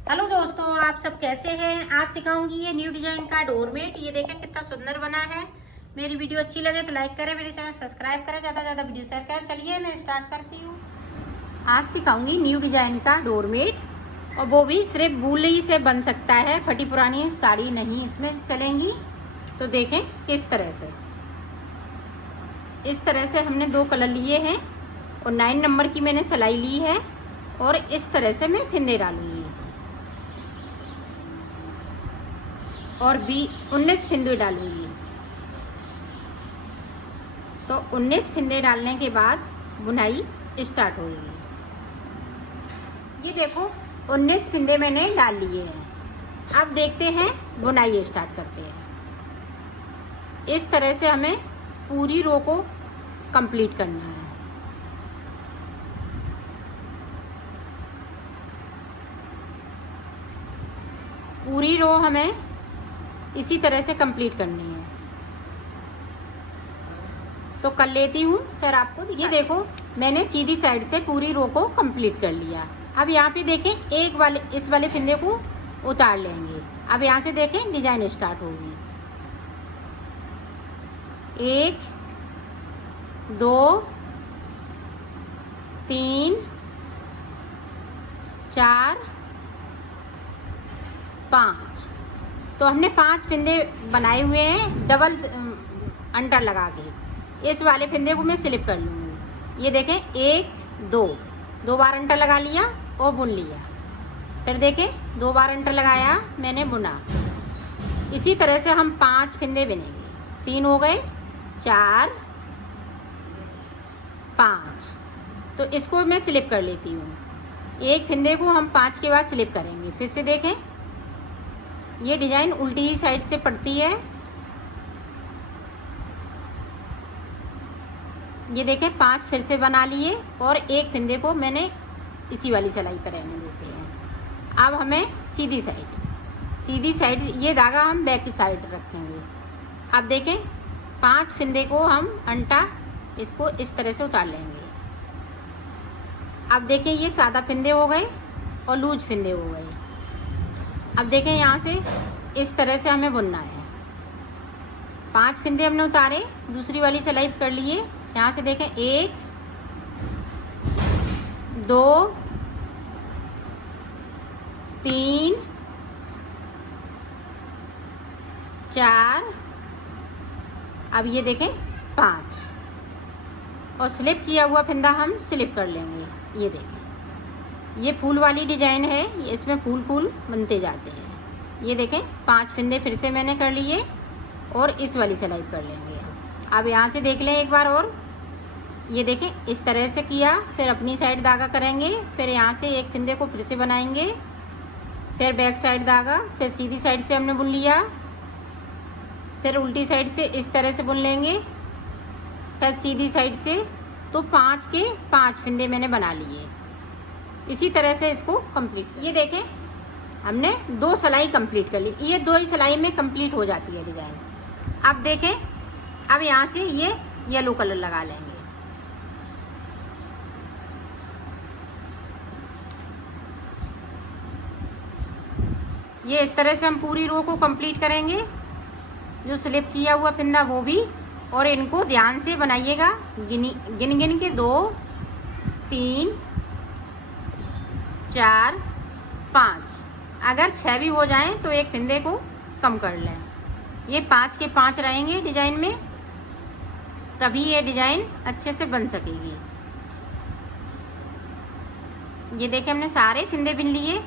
Hello दोस्तों, आप सब कैसे हैं। आज सिखाऊंगी ये न्यू डिजाइन का डोरमेट। ये देखें कितना सुंदर बना है। मेरी वीडियो अच्छी लगे तो लाइक करें, मेरे चैनल सब्सक्राइब करें, ज़्यादा से ज़्यादा वीडियो शेयर करें। चलिए मैं स्टार्ट करती हूँ। आज सिखाऊंगी न्यू डिजाइन का डोरमेट, और वो भी सिर्फ वूल ही से बन सकता है, फटी पुरानी साड़ी नहीं इसमें चलेंगी। तो देखें किस तरह से, इस तरह से हमने 2 कलर लिए हैं और 9 नंबर की मैंने सिलाई ली है, और इस तरह से मैं फिंदे डालूंगी और 19 फिंदे डालूंगी। तो 19 फिंदे डालने के बाद बुनाई स्टार्ट होगी। ये देखो 19 फिंदे मैंने डाल लिए हैं। अब देखते हैं, बुनाई स्टार्ट करते हैं। इस तरह से हमें पूरी रो को कंप्लीट करना है। पूरी रो हमें इसी तरह से कंप्लीट करनी है। तो कर लेती हूँ फिर आपको। ये देखो मैंने सीधी साइड से पूरी रो को कंप्लीट कर लिया। अब यहाँ पे देखें, इस वाले फिंदे को उतार लेंगे। अब यहाँ से देखें डिजाइन स्टार्ट होगी। 1 2 3 4 5। तो हमने 5 फिंदे बनाए हुए हैं डबल अंटर लगा के। इस वाले फिंदे को मैं स्लिप कर लूँगी। ये देखें 1 2 बार अंटर लगा लिया और बुन लिया। फिर देखें 2 बार अंटर लगाया, मैंने बुना। इसी तरह से हम 5 फिंदे बुनेंगे। 3 हो गए, 4 5। तो इसको मैं स्लिप कर लेती हूँ। एक फिंदे को हम 5 के बाद स्लिप करेंगे। फिर से देखें, ये डिजाइन उल्टी ही साइड से पड़ती है। ये देखें 5 फिर से बना लिए, और एक फिंदे को मैंने इसी वाली सिलाई पर रहने देते हैं। अब हमें सीधी साइड ये धागा हम बैक की साइड रखेंगे। अब देखें 5 फिंदे को हम अंटा इसको इस तरह से उतार लेंगे। अब देखें ये सादा फिंदे हो गए और लूज फिंदे हो गए। अब देखें यहाँ से इस तरह से हमें बुनना है। 5 फिंदे हमने उतारे, दूसरी वाली सिलाई कर लिए। यहाँ से देखें 1 2 3 4। अब ये देखें 5, और स्लिप किया हुआ फिंदा हम स्लिप कर लेंगे। ये देखें ये फूल वाली डिजाइन है, इसमें फूल बनते जाते हैं। ये देखें 5 फिंदे फिर से मैंने कर लिए और इस वाली सिलाई कर लेंगे। अब यहाँ से देख लें एक बार और। ये देखें इस तरह से किया, फिर अपनी साइड धागा करेंगे, फिर यहाँ से एक फिंदे को फिर से बनाएंगे, फिर बैक साइड धागा, फिर सीधी साइड से हमने बुन लिया, फिर उल्टी साइड से इस तरह से बुन लेंगे, फिर सीधी साइड से। तो 5 के 5 फिंदे मैंने बना लिए। इसी तरह से इसको कंप्लीट। ये देखें हमने 2 सिलाई कंप्लीट कर ली। ये 2 ही सिलाई में कंप्लीट हो जाती है डिजाइन। अब देखें, अब यहाँ से ये येलो कलर लगा लेंगे। ये इस तरह से हम पूरी रो को कंप्लीट करेंगे। जो स्लिप किया हुआ फिंदा वो भी, और इनको ध्यान से बनाइएगा। गिन के 2 3 4 5। अगर 6 भी हो जाएं तो एक फिंदे को कम कर लें। ये 5 के 5 रहेंगे डिजाइन में, तभी ये डिजाइन अच्छे से बन सकेगी। ये देखें हमने सारे फिंदे बिन लिए।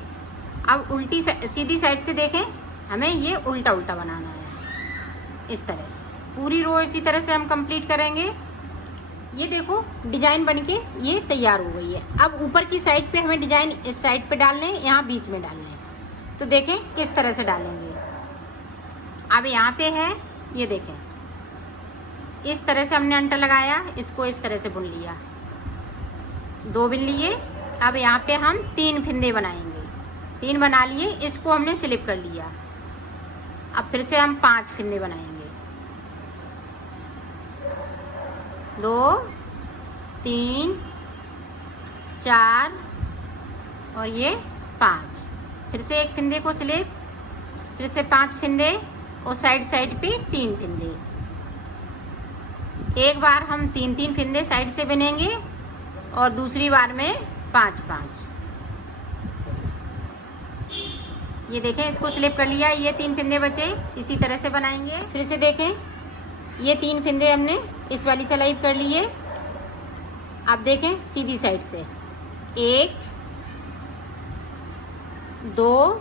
अब सीधी साइड से देखें, हमें ये उल्टा बनाना है। इस तरह से पूरी रो इसी तरह से हम कंप्लीट करेंगे। ये देखो डिजाइन बनके ये तैयार हो गई है। अब ऊपर की साइड पे हमें डिजाइन इस साइड पे डालने हैं, यहाँ बीच में डालने हैं। तो देखें किस तरह से डालेंगे। अब यहाँ पे है, ये देखें इस तरह से हमने अंटर लगाया, इसको इस तरह से बुन लिया, 2 बिन लिए। अब यहाँ पे हम 3 फिंदे बनाएंगे। 3 बना लिए, इसको हमने स्लिप कर लिया। अब फिर से हम 5 फिंदे बनाएंगे। 2 3 4 और ये 5। फिर से एक फिंदे को स्लिप, फिर से 5 फिंदे और साइड पे 3 फिंदे। एक बार हम 3 फिंदे साइड से बुनेंगे और दूसरी बार में 5। ये देखें, इसको स्लिप कर लिया, ये 3 फिंदे बचे, इसी तरह से बनाएंगे। फिर से देखें, ये 3 फिंदे हमने इस वाली सिलाई कर लिए। अब देखें सीधी साइड से 1 2,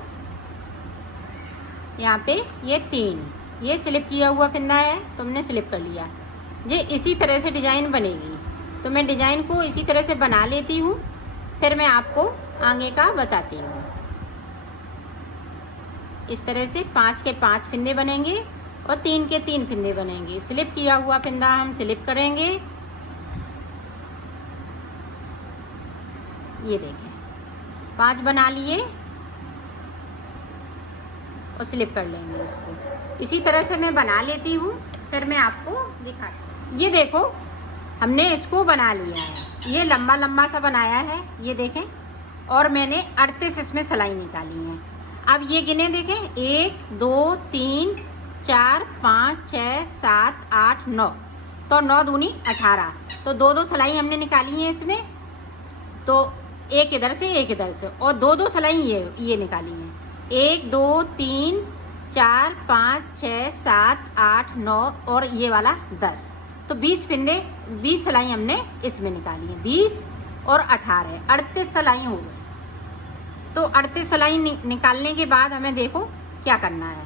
यहाँ पे ये 3, ये स्लिप किया हुआ फिंदा है तो हमने स्लिप कर लिया। ये इसी तरह से डिजाइन बनेगी, तो मैं डिजाइन को इसी तरह से बना लेती हूँ, फिर मैं आपको आगे का बताती हूँ। इस तरह से 5 के 5 फिंदे बनेंगे और 3 के 3 फिंदे बनेंगे। स्लिप किया हुआ फिंदा हम स्लिप करेंगे। ये देखें, 5 बना लिए और स्लिप कर लेंगे इसको। इसी तरह से मैं बना लेती हूँ, फिर मैं आपको दिखाती हूँ। ये देखो, हमने इसको बना लिया है, ये लंबा लंबा सा बनाया है, ये देखें, और मैंने 38 इसमें सिलाई निकाली है। अब ये गिने देखें, 1 2 3 4 5 6 7 8 9, तो 9 दूनी 18, तो 2 सिलाई हमने निकाली है इसमें, तो एक इधर से एक इधर से, और 2 सिलाई ये निकाली है। 1 2 3 4 5 6 7 8 9 और ये वाला 10, तो 20 फिंदे, 20 सिलाई हमने इसमें निकाली है। 20 और 18, 38 सिलाई हो गई। तो 38 सिलाई निकालने के बाद हमें देखो क्या करना है।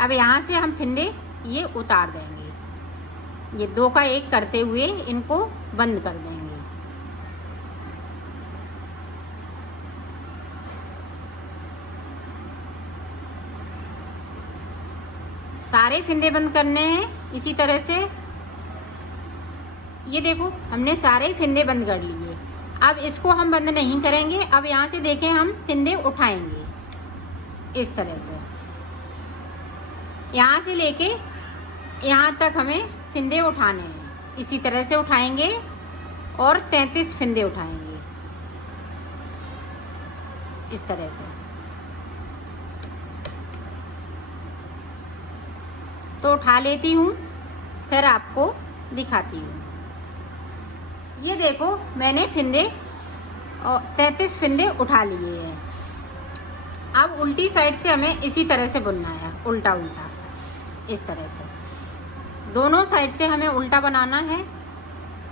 अब यहाँ से हम फिंदे ये उतार देंगे, ये 2 का 1 करते हुए इनको बंद कर देंगे। सारे फिंदे बंद करने हैं इसी तरह से। ये देखो, हमने सारे फिंदे बंद कर लिए। अब इसको हम बंद नहीं करेंगे। अब यहाँ से देखें, हम फिंदे उठाएंगे इस तरह से, यहाँ से लेके यहाँ तक हमें फिंदे उठाने हैं। इसी तरह से उठाएंगे और 33 फिंदे उठाएंगे इस तरह से। तो उठा लेती हूँ, फिर आपको दिखाती हूँ। ये देखो, मैंने फिंदे 33 फिंदे उठा लिए हैं। अब उल्टी साइड से हमें इसी तरह से बुनना है, उल्टा उल्टा, इस तरह से दोनों साइड से हमें उल्टा बनाना है।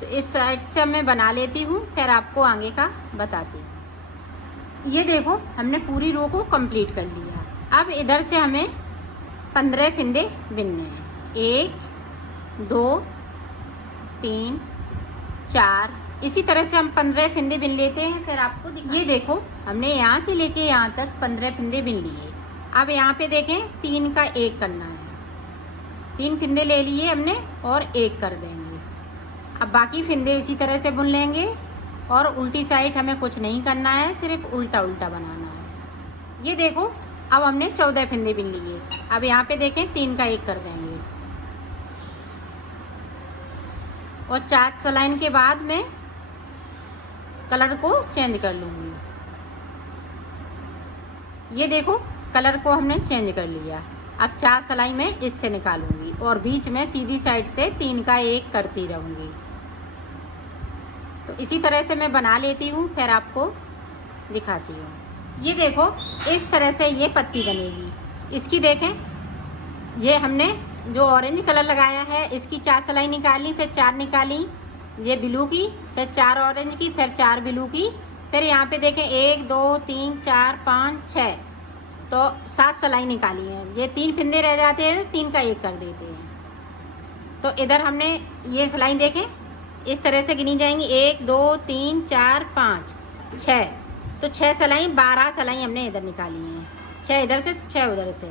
तो इस साइड से मैं बना लेती हूँ, फिर आपको आगे का बताती हूँ। ये देखो, हमने पूरी रो को कंप्लीट कर लिया। अब इधर से हमें 15 फिंदे बिनने हैं। 1 2 3 4, इसी तरह से हम 15 फिंदे बिन लेते हैं, फिर आपको ये देखो, हमने यहाँ से लेके यहाँ तक 15 फिंदे बिन लिए। अब यहाँ पे देखें, 3 का 1 करना है। 3 फिंदे ले लिए हमने और 1 कर देंगे। अब बाकी फिंदे इसी तरह से बुन लेंगे और उल्टी साइड हमें कुछ नहीं करना है, सिर्फ उल्टा उल्टा बनाना है। ये देखो, अब हमने 14 फिंदे बिन लिए। अब यहाँ पे देखें, 3 का 1 कर देंगे और 4 सिलाई के बाद मैं कलर को चेंज कर लूँगी। ये देखो, कलर को हमने चेंज कर लिया। अब 4 सिलाई मैं इससे निकालूंगी और बीच में सीधी साइड से 3 का 1 करती रहूँगी। तो इसी तरह से मैं बना लेती हूँ, फिर आपको दिखाती हूँ। ये देखो, इस तरह से ये पत्ती बनेगी। इसकी देखें, ये हमने जो ऑरेंज कलर लगाया है, इसकी 4 सिलाई निकाली, फिर 4 निकाली ये ब्लू की, फिर 4 ऑरेंज की, फिर 4 ब्लू की, फिर यहाँ पे देखें 1 2 3 4 5 6, तो 7 सिलाई निकाली है। ये 3 फिंदे रह जाते हैं, 3 का 1 कर देते हैं। तो इधर हमने ये सिलाई देखें, इस तरह से गिनी जाएंगी, 1 2 3 4 5 6, तो 6 सिलाई, 12 सिलाई हमने इधर निकाली हैं। 6 इधर से, 6 उधर से,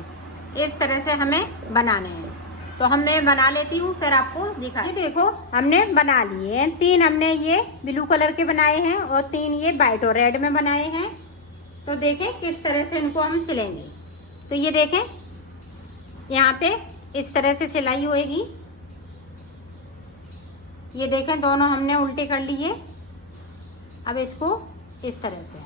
इस तरह से हमें बनाने हैं। तो मैं बना लेती हूँ, फिर आपको दिखा। ये देखो, हमने बना लिए हैं। 3 हमने ये ब्लू कलर के बनाए हैं और 3 ये वाइट और रेड में बनाए हैं। तो देखें किस तरह से इनको हम सिलेंगे। तो ये देखें, यहाँ पे इस तरह से सिलाई होएगी। ये देखें, दोनों हमने उल्टे कर लिए। अब इसको इस तरह से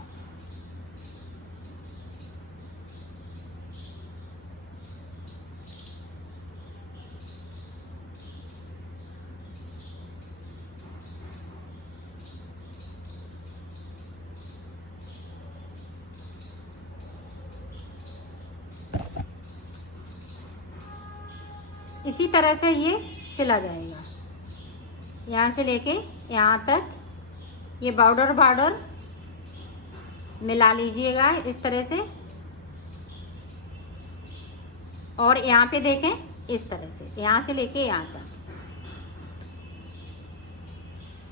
इसी तरह से ये सिला जाएगा, यहाँ से लेके यहाँ तक। ये बॉर्डर मिला लीजिएगा इस तरह से, और यहाँ पे देखें इस तरह से, यहाँ से लेके यहाँ तक।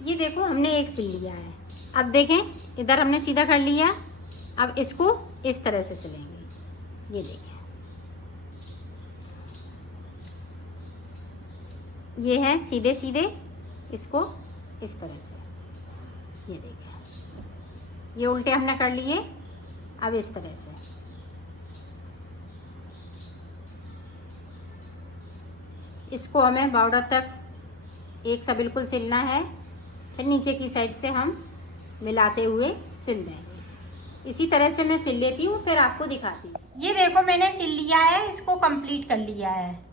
ये देखो हमने एक सिल लिया है। अब देखें इधर हमने सीधा कर लिया, अब इसको इस तरह से सिलेंगे। ये देखें, ये है सीधे सीधे, इसको इस तरह से। ये देखें, ये उल्टे हमने कर लिए। अब इस तरह से इसको हमें बॉर्डर तक एक सा बिल्कुल सिलना है, फिर नीचे की साइड से हम मिलाते हुए सिल देंगे। इसी तरह से मैं सिल लेती हूँ, फिर आपको दिखाती हूँ। ये देखो मैंने सिल लिया है, इसको कंप्लीट कर लिया है।